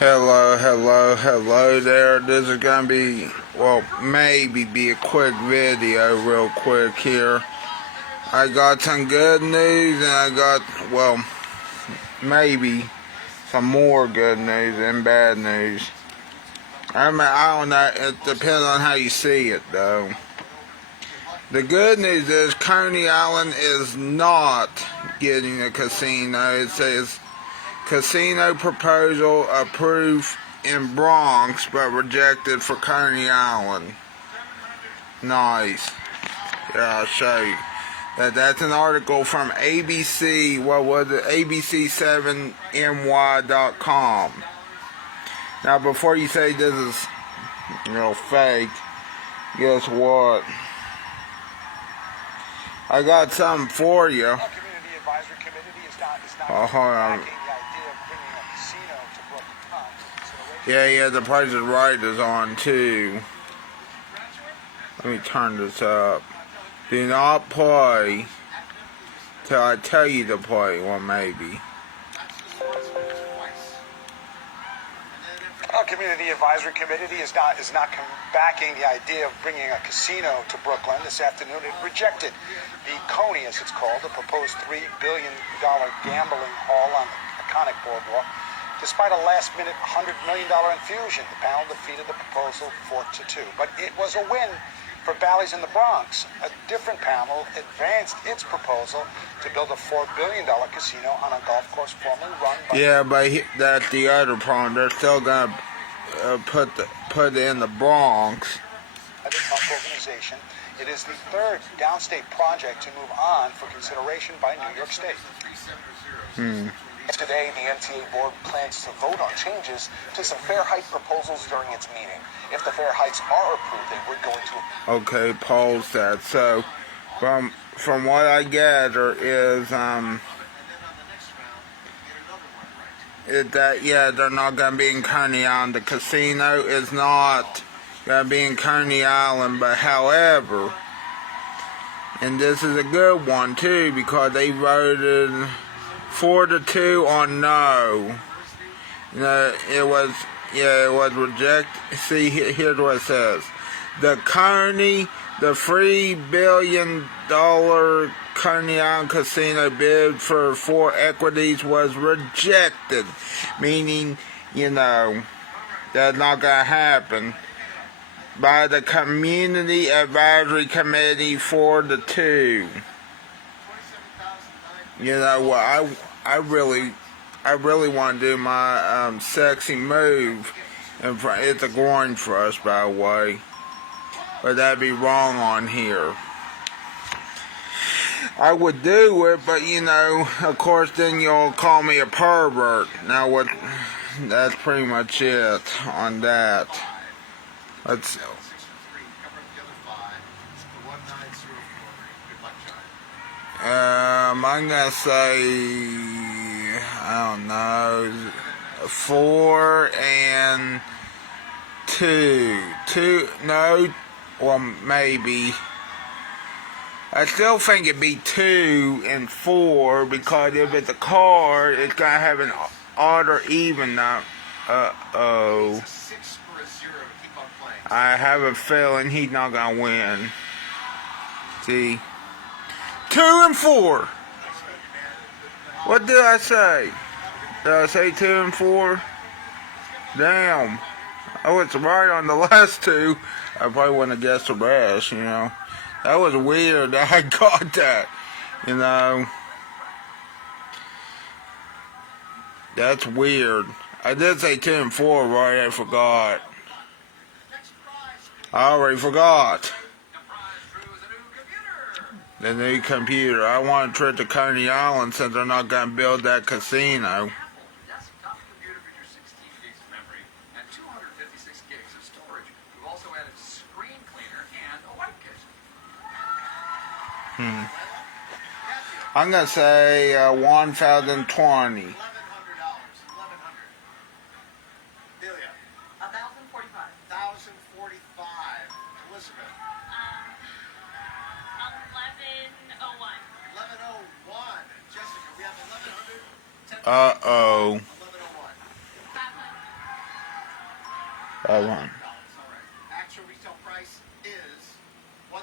Hello there. This is gonna be, well, maybe be a quick video, real quick here. I got some good news and I got, well, maybe some more good news and bad news. I don't know, it depends on how you see it though. The good news is Coney Island is not getting a casino. It says casino proposal approved in Bronx but rejected for Coney Island. Nice. Yeah, I'll show you. That's an article from ABC, what was it? ABC15mins.com. Now, before you say this is, fake, guess what? I got something for you. Oh, hold on. Yeah, the Price is Right is on too. Let me turn this up. Do not play till I tell you to play. Well, maybe. Our Community Advisory Committee is not backing the idea of bringing a casino to Brooklyn. This afternoon it rejected the Coney, as it's called, a proposed $3 billion gambling hall on the iconic boardwalk. Despite a last-minute $100 million infusion, the panel defeated the proposal 4-2. But it was a win for Bally's in the Bronx. A different panel advanced its proposal to build a $4 billion casino on a golf course formerly run by... Yeah, but that's the other problem. They're still going to put it in the Bronx. The Trump organization. It is the third downstate project to move on for consideration by New York State. Today, the MTA board plans to vote on changes to some fair height proposals during its meeting. If the fair heights are approved, they would go into... Okay, pause that. So, from what I gather is, they're not going to be in Coney Island. The casino is not going to be in Coney Island, but however, and this is a good one too, because they voted 4-2 on no. It was rejected. See, here's what it says. The $3 billion Coney Island casino bid for 4 equities was rejected. Meaning, that's not going to happen. By the Community Advisory Committee 4-2. I really want to do my sexy move. It's a groin thrust, by the way. But that'd be wrong on here. I would do it, but of course, then you'll call me a pervert. Now, that's pretty much it on that. Let's. I'm gonna say, I don't know, 4-2. No, well, maybe. I still think it'd be 2 and 4, because if it's a card, it's gonna have an odd or even number. I have a feeling he's not gonna win. See? 2 and 4. What did I say? Did I say 2 and 4? Damn. I was right on the last 2. I probably wouldn't have guessed the rest, That was weird that I got that, That's weird. I did say 2 and 4, right? I forgot. I already forgot. The new computer. I want to trip to Coney Island since they're not going to build that casino. Desktop computer features 16 gigs of memory and 256 gigs of storage. We've also added screen cleaner and a wipe kit. I'm going to say 1,020. Uh-oh. 500. Actual retail price is $1,318.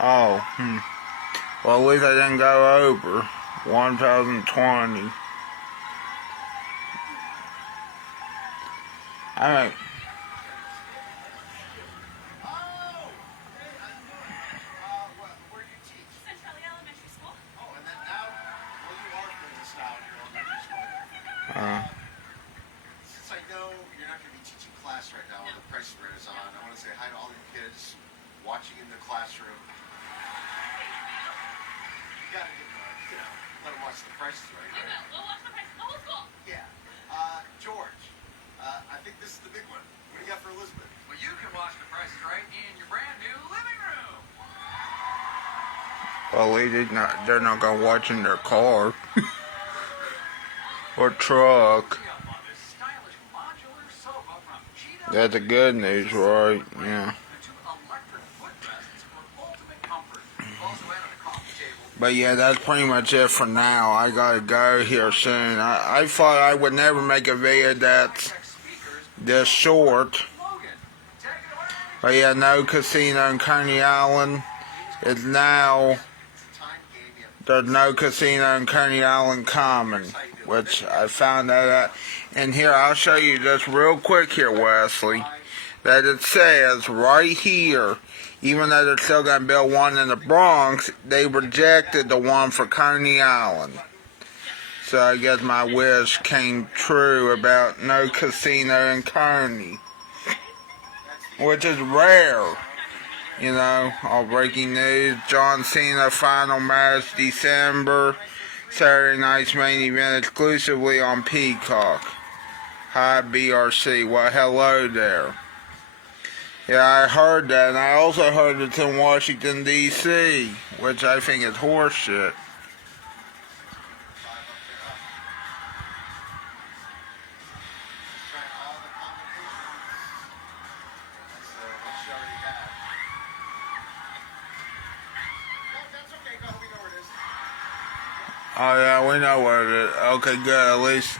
Oh, Well, at least I didn't go over 1,020. Alright. Where do you teach? Central Elementary School. Oh, and then now, well, you are business now in your elementary school. Since I know you're not going to be teaching class right now when the Price is Right is on, I want to say hi to all your kids watching in the classroom. You got to let them watch the Price is Right. I will. We'll watch the price of the whole school. Yeah. George, I think this is the big one. What do you got for Elizabeth? Well, you can watch The Price is Right in your brand new living room. Well, they're not gonna watch in their car. Or truck. Up on this stylish modular sofa from Cheetah. That's the good news, right? Yeah. The two electric footrests for ultimate comfort. We've also added a coffee table. But yeah, that's pretty much it for now. I gotta go here soon. I thought I would never make a video that's this short. Logan, take it away. But yeah, no casino in Coney Island. It's now, there's no casino in Coney Island Common, which I found that out. And here, I'll show you just real quick here, Wesley, that it says right here, even though they're still going to build one in the Bronx, they rejected the one for Coney Island. So I guess my wish came true about no casino in Coney, which is rare. You know, all breaking news. John Cena final match December. Saturday night's main event exclusively on Peacock. Hi BRC. Well, hello there. Yeah, I heard that, and I also heard it's in Washington D.C., which I think is horseshit. Oh yeah, we know what it is. Okay, good, at least.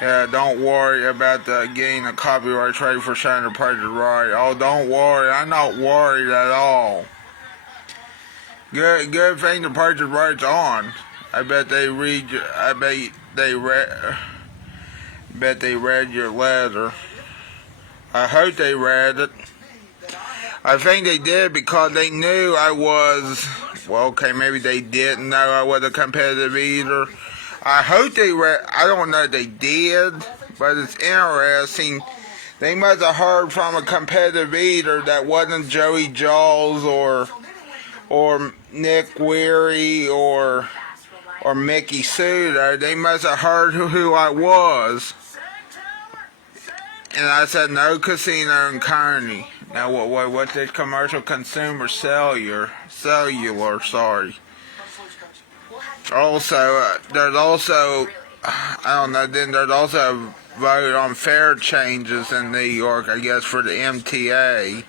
Yeah, don't worry about getting a copyright strike for showing the Price is Right. Oh, don't worry, I'm not worried at all. Good thing the Price is Right's on. I bet they read your letter. I hope they read it. I think they did because they knew I was, well, okay, maybe they didn't know I was a competitive eater. I hope they read, I don't know if they did, but it's interesting. They must have heard from a competitive eater that wasn't Joey Jaws or Nick Weary or Mickey Suter. They must have heard who I was. And I said no casino in Coney. Now what's this commercial? Consumer cellular, sorry. Also, there's also, I don't know, then there's also a vote on fare changes in New York, I guess, for the MTA.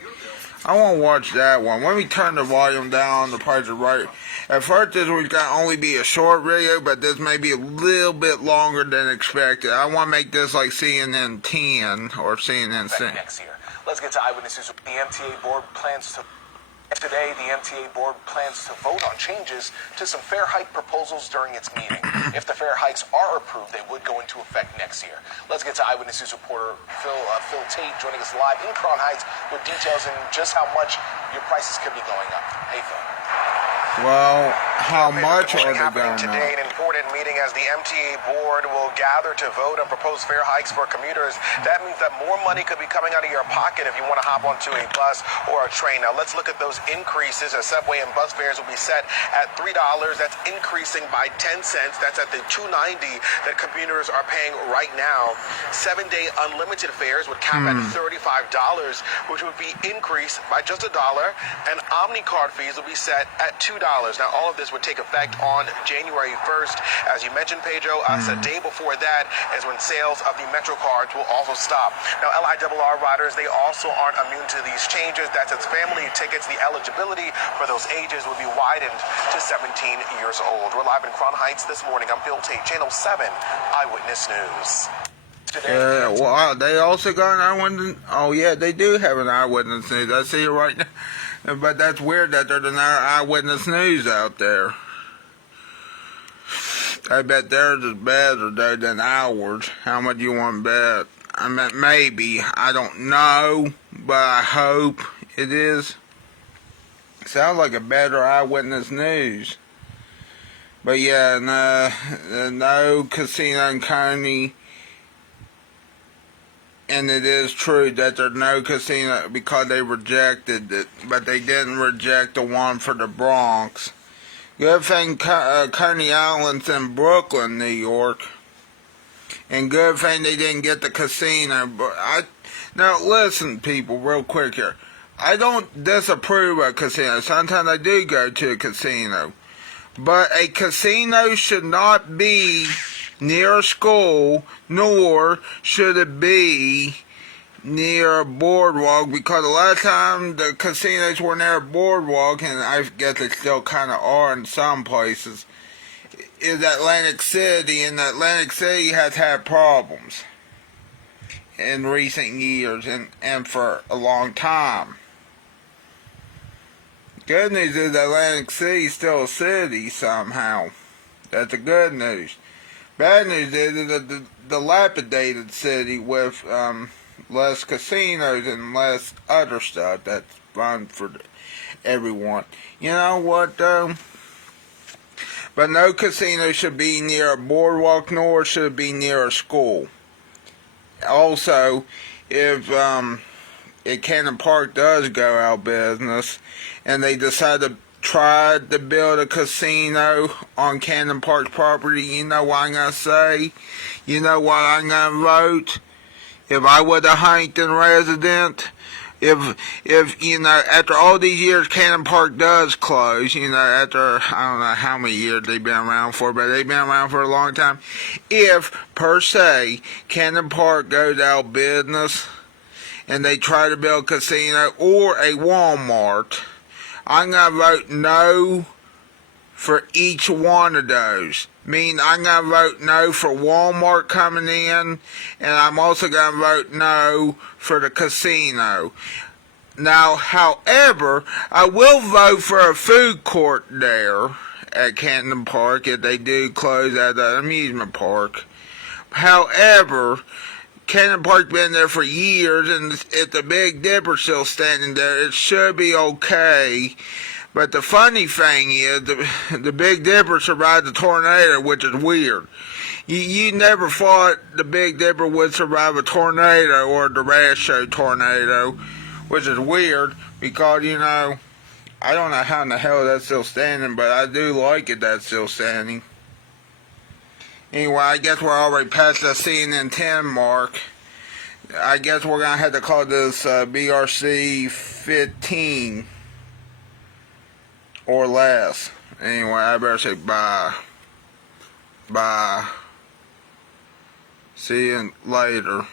I won't watch that one. Let me turn the volume down on the Price is Right. At first, this was going to only be a short video, but this may be a little bit longer than expected. I want to make this like CNN 10 or CNN 6. Next year. Let's get to Eyewitness News. The MTA board plans to Today, the MTA board plans to vote on changes to some fare hike proposals during its meeting. If the fare hikes are approved, they would go into effect next year. Let's get to Eyewitness News reporter Phil Tate joining us live in Crown Heights with details on just how much your prices could be going up. Hey, Phil. Well, how much are they going today? up? An important meeting as the MTA board will gather to vote on proposed fare hikes for commuters. That means that more money could be coming out of your pocket if you want to hop onto a bus or a train. Now, let's look at those increases. As subway and bus fares will be set at $3. That's increasing by 10 cents. That's at the $2.90 that commuters are paying right now. 7-day unlimited fares would cap at $35, which would be increased by just $1. And OmniCard fees will be set at $2. Now, all of this would take effect on January 1st. As you mentioned, Pedro, a day before that is when sales of the Metro cards will also stop. Now, LIRR riders, they also aren't immune to these changes. That's its family tickets. The eligibility for those ages would be widened to 17 years old. We're live in Crown Heights this morning. I'm Phil Tate, Channel 7 Eyewitness News. Today, Well, they also got an eyewitness. Oh, yeah, they do have an eyewitness news. I see it right now. But that's weird that there's an eyewitness news out there. I bet theirs is better though than ours. How much you want to bet? I mean, maybe. I don't know, but I hope it is. Sounds like a better eyewitness news. But yeah, no casino in Coney. And it is true that there's no casino because they rejected it, but they didn't reject the one for the Bronx. Good thing Coney Island's in Brooklyn, New York. And good thing they didn't get the casino. But now listen, people, real quick here. I don't disapprove of casinos. Sometimes I do go to a casino. But a casino should not be near a school, nor should it be near a boardwalk, because a lot of times the casinos were near a boardwalk, and I guess they still kind of are in some places, is Atlantic City, and Atlantic City has had problems in recent years and for a long time. Good news is Atlantic City is still a city somehow. That's the good news. Bad news is it's a dilapidated city with less casinos and less other stuff that's fun for everyone. You know what though? But no casino should be near a boardwalk, nor should it be near a school. Also, if Cannon Park does go out of business and they decide to try to build a casino on Cannon Park's property, you know what I'm going to say? You know what I'm going to vote? If I was a Huntington resident, if you know, after all these years Cannon Park does close, you know, after, I don't know how many years they've been around for, but they've been around for a long time. If, per se, Cannon Park goes out of business and they try to build a casino or a Walmart, I'm going to vote no for each one of those. Meaning I'm going to vote no for Walmart coming in, and I'm also going to vote no for the casino. Now, however, I will vote for a food court there at Canton Park if they do close at the amusement park. However, Cannon Park been there for years, and if the Big Dipper's still standing there, it should be okay. But the funny thing is, the Big Dipper survived the tornado, which is weird. You never thought the Big Dipper would survive a tornado or the Rash Show tornado, which is weird because, you know, I don't know how in the hell that's still standing, but I do like it that's still standing. Anyway, I guess we're already past the CNN 10 mark. I guess we're going to have to call this BRC15 or less. Anyway, I better say bye. Bye. See you later.